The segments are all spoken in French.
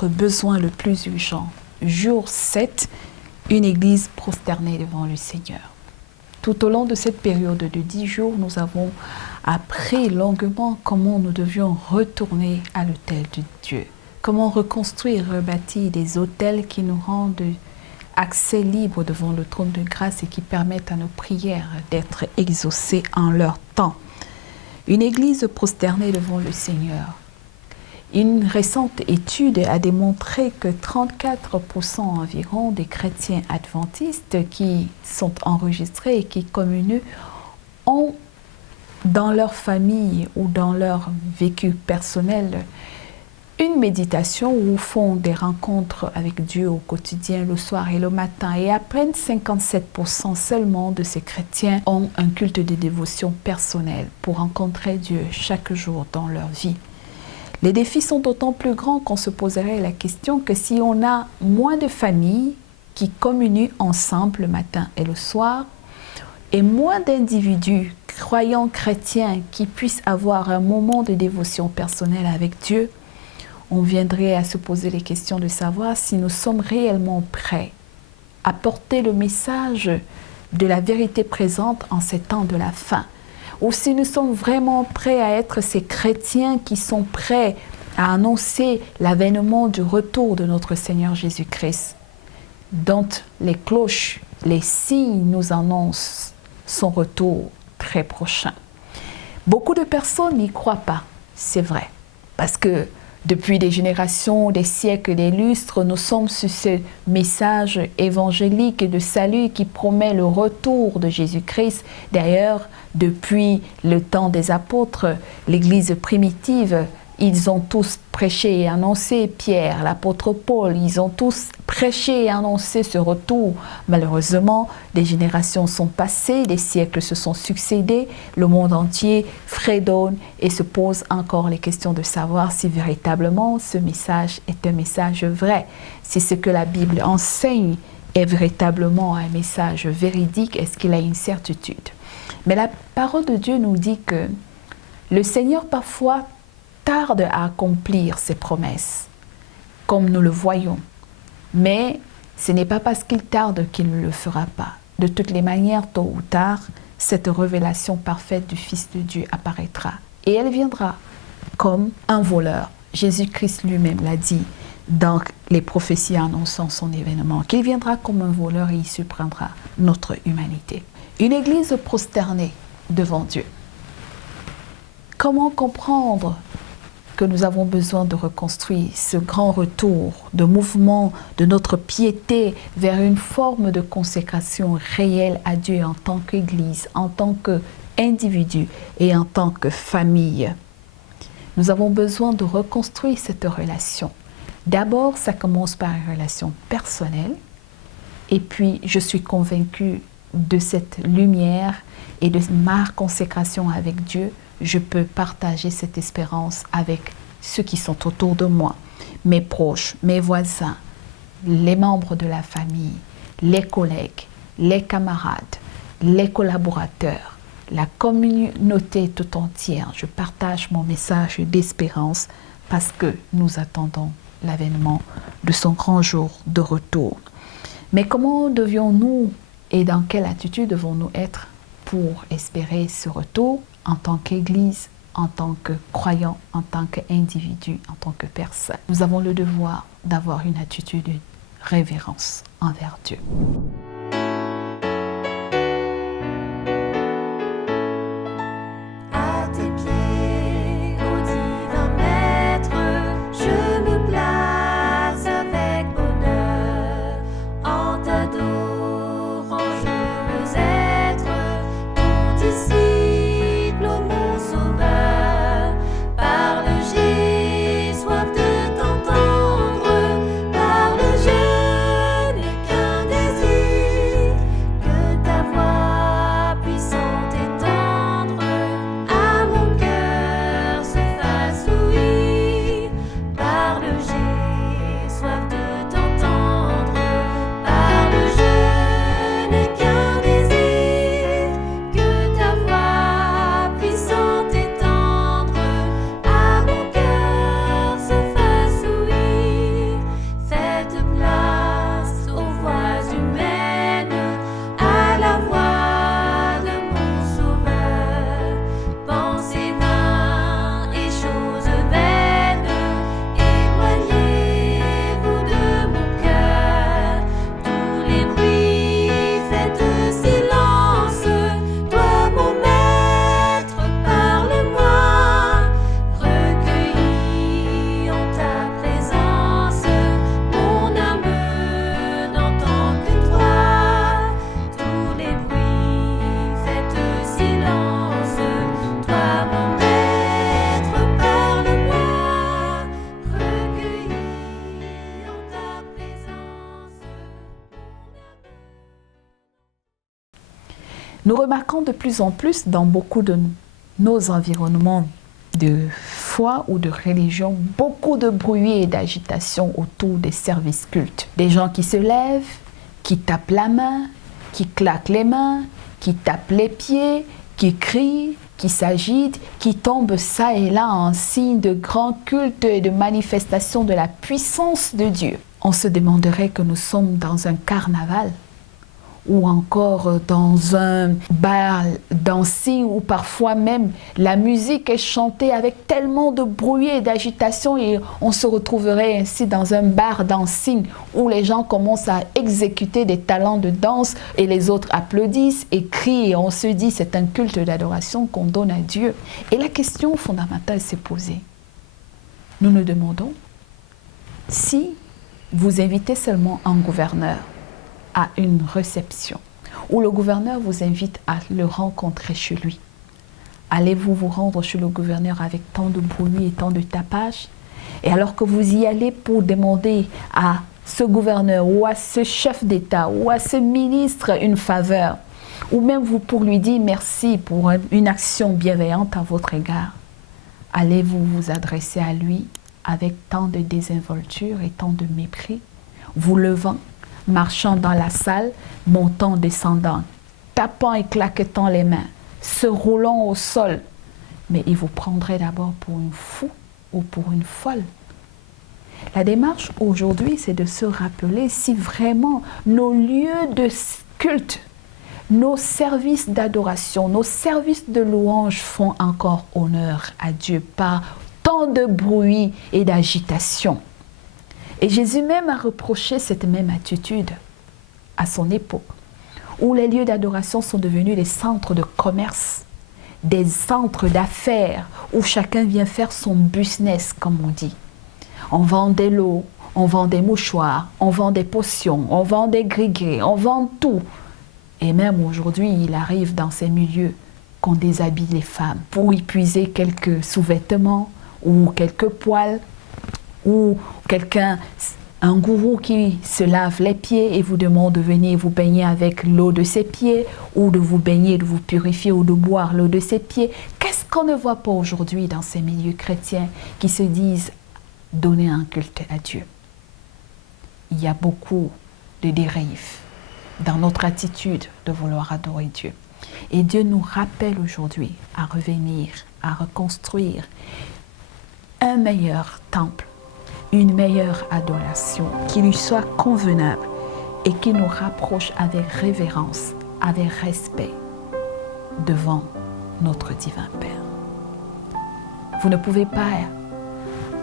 notre besoin le plus urgent. Jour 7, une église prosternée devant le Seigneur. Tout au long de cette période de 10 jours, nous avons appris longuement comment nous devions retourner à l'autel de Dieu. Comment reconstruire, rebâtir des autels qui nous rendent accès libre devant le trône de grâce et qui permettent à nos prières d'être exaucées en leur temps. Une église prosternée devant le Seigneur. Une récente étude a démontré que 34% environ des chrétiens adventistes qui sont enregistrés et qui communient ont dans leur famille ou dans leur vécu personnel une méditation ou font des rencontres avec Dieu au quotidien, le soir et le matin. Et à peine 57% seulement de ces chrétiens ont un culte de dévotion personnelle pour rencontrer Dieu chaque jour dans leur vie. Les défis sont d'autant plus grands qu'on se poserait la question que si on a moins de familles qui communient ensemble le matin et le soir, et moins d'individus croyants chrétiens qui puissent avoir un moment de dévotion personnelle avec Dieu, on viendrait à se poser les questions de savoir si nous sommes réellement prêts à porter le message de la vérité présente en ces temps de la fin. Ou si nous sommes vraiment prêts à être ces chrétiens qui sont prêts à annoncer l'avènement du retour de notre Seigneur Jésus-Christ, dont les cloches, les signes nous annoncent son retour très prochain. Beaucoup de personnes n'y croient pas, c'est vrai, parce que depuis des générations, des siècles, des lustres, nous sommes sur ce message évangélique de salut qui promet le retour de Jésus-Christ. D'ailleurs, depuis le temps des apôtres, l'Église primitive, ils ont tous prêché et annoncé, Pierre, l'apôtre Paul, ils ont tous prêché et annoncé ce retour. Malheureusement, des générations sont passées, des siècles se sont succédés, le monde entier fredonne et se pose encore les questions de savoir si véritablement ce message est un message vrai, si ce que la Bible enseigne est véritablement un message véridique, est-ce qu'il a une certitude? Mais la parole de Dieu nous dit que le Seigneur parfois tarde à accomplir ses promesses, comme nous le voyons. Mais ce n'est pas parce qu'il tarde qu'il ne le fera pas. De toutes les manières, tôt ou tard, cette révélation parfaite du Fils de Dieu apparaîtra. Et elle viendra comme un voleur. Jésus-Christ lui-même l'a dit dans les prophéties annonçant son événement, qu'il viendra comme un voleur et il surprendra notre humanité. Une église prosternée devant Dieu. Comment comprendre que nous avons besoin de reconstruire ce grand retour de mouvement de notre piété vers une forme de consécration réelle à Dieu en tant qu'Église, en tant qu'individu et en tant que famille. Nous avons besoin de reconstruire cette relation. D'abord, ça commence par une relation personnelle et puis je suis convaincue de cette lumière et de ma consécration avec Dieu. Je peux partager cette espérance avec ceux qui sont autour de moi, mes proches, mes voisins, les membres de la famille, les collègues, les camarades, les collaborateurs, la communauté tout entière. Je partage mon message d'espérance parce que nous attendons l'avènement de son grand jour de retour. Mais comment devions-nous et dans quelle attitude devons-nous être pour espérer ce retour en tant qu'Église, en tant que croyant, en tant qu'individu, en tant que personne? Nous avons le devoir d'avoir une attitude de révérence envers Dieu. Parle, je n'ai qu'un désir. Nous remarquons de plus en plus dans beaucoup de nos environnements de foi ou de religion, beaucoup de bruit et d'agitation autour des services cultes. Des gens qui se lèvent, qui tapent la main, qui claquent les mains, qui tapent les pieds, qui crient, qui s'agitent, qui tombent ça et là en signe de grand culte et de manifestation de la puissance de Dieu. On se demanderait que nous sommes dans un carnaval ou encore dans un bar dancing où parfois même la musique est chantée avec tellement de bruit et d'agitation et on se retrouverait ainsi dans un bar dancing où les gens commencent à exécuter des talents de danse et les autres applaudissent et crient et on se dit c'est un culte d'adoration qu'on donne à Dieu. Et la question fondamentale s'est posée. Nous nous demandons si vous invitez seulement un gouverneur à une réception, où le gouverneur vous invite à le rencontrer chez lui. Allez-vous vous rendre chez le gouverneur avec tant de bruit et tant de tapage? Et alors que vous y allez pour demander à ce gouverneur ou à ce chef d'État ou à ce ministre une faveur, ou même vous pour lui dire merci pour une action bienveillante à votre égard, allez-vous vous adresser à lui avec tant de désinvolture et tant de mépris, vous levant, marchant dans la salle, montant, descendant, tapant et claquetant les mains, se roulant au sol. Mais il vous prendrait d'abord pour une fou ou pour une folle. La démarche aujourd'hui, c'est de se rappeler si vraiment nos lieux de culte, nos services d'adoration, nos services de louange font encore honneur à Dieu par tant de bruit et d'agitation. Et Jésus même a reproché cette même attitude à son époque, où les lieux d'adoration sont devenus des centres de commerce, des centres d'affaires, où chacun vient faire son business, comme on dit. On vend des lots, on vend des mouchoirs, on vend des potions, on vend des gris-gris, on vend tout. Et même aujourd'hui, il arrive dans ces milieux qu'on déshabille les femmes pour y puiser quelques sous-vêtements ou quelques poils, ou quelqu'un, un gourou qui se lave les pieds et vous demande de venir vous baigner avec l'eau de ses pieds, ou de vous baigner, de vous purifier, ou de boire l'eau de ses pieds. Qu'est-ce qu'on ne voit pas aujourd'hui dans ces milieux chrétiens qui se disent donner un culte à Dieu? Il y a beaucoup de dérives dans notre attitude de vouloir adorer Dieu. Et Dieu nous rappelle aujourd'hui à revenir, à reconstruire un meilleur temple, une meilleure adoration qui lui soit convenable et qui nous rapproche avec révérence, avec respect devant notre divin Père. Vous ne pouvez pas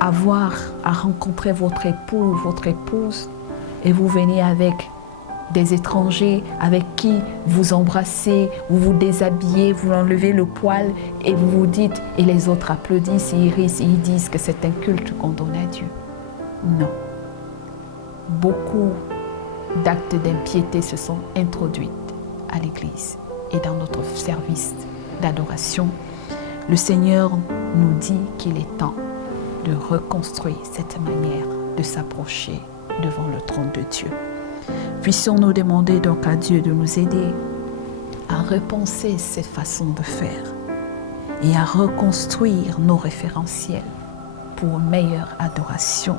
avoir à rencontrer votre époux ou votre épouse et vous venez avec des étrangers avec qui vous embrassez, vous vous déshabillez, vous enlevez le poil et vous vous dites, et les autres applaudissent et ils rient et ils disent que c'est un culte qu'on donne à Dieu. Non. Beaucoup d'actes d'impiété se sont introduits à l'Église et dans notre service d'adoration. Le Seigneur nous dit qu'il est temps de reconstruire cette manière de s'approcher devant le trône de Dieu. Puissions-nous demander donc à Dieu de nous aider à repenser ces façons de faire et à reconstruire nos référentiels pour une meilleure adoration.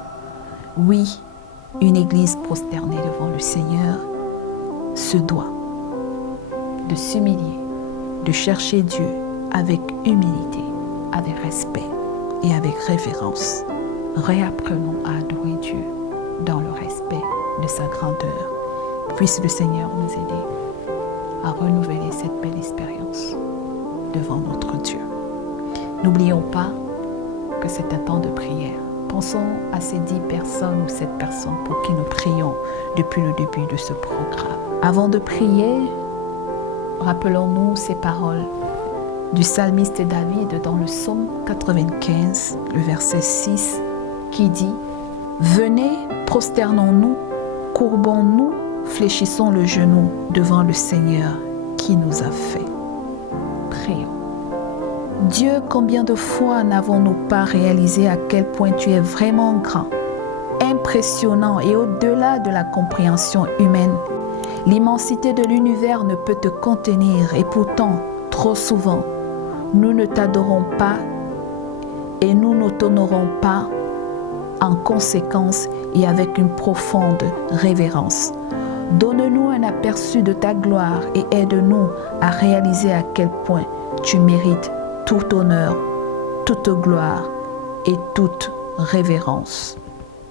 Oui, une Église prosternée devant le Seigneur se doit de s'humilier, de chercher Dieu avec humilité, avec respect et avec révérence. Réapprenons à adorer Dieu dans le respect de sa grandeur. Puisse le Seigneur nous aider à renouveler cette belle expérience devant notre Dieu. N'oublions pas que c'est un temps de prière. Pensons à ces 10 personnes ou 7 personnes pour qui nous prions depuis le début de ce programme. Avant de prier, rappelons-nous ces paroles du psalmiste David dans le psaume 95, le verset 6, qui dit « Venez, prosternons-nous, courbons-nous, fléchissons le genou devant le Seigneur qui nous a fait. » Prions. Dieu, combien de fois n'avons-nous pas réalisé à quel point tu es vraiment grand, impressionnant et au-delà de la compréhension humaine. L'immensité de l'univers ne peut te contenir et pourtant, trop souvent, nous ne t'adorons pas et nous ne t'honorons pas en conséquence et avec une profonde révérence. Donne-nous un aperçu de ta gloire et aide-nous à réaliser à quel point tu mérites tout honneur, toute gloire et toute révérence.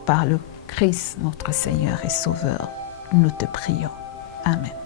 Par le Christ, notre Seigneur et Sauveur, nous te prions. Amen.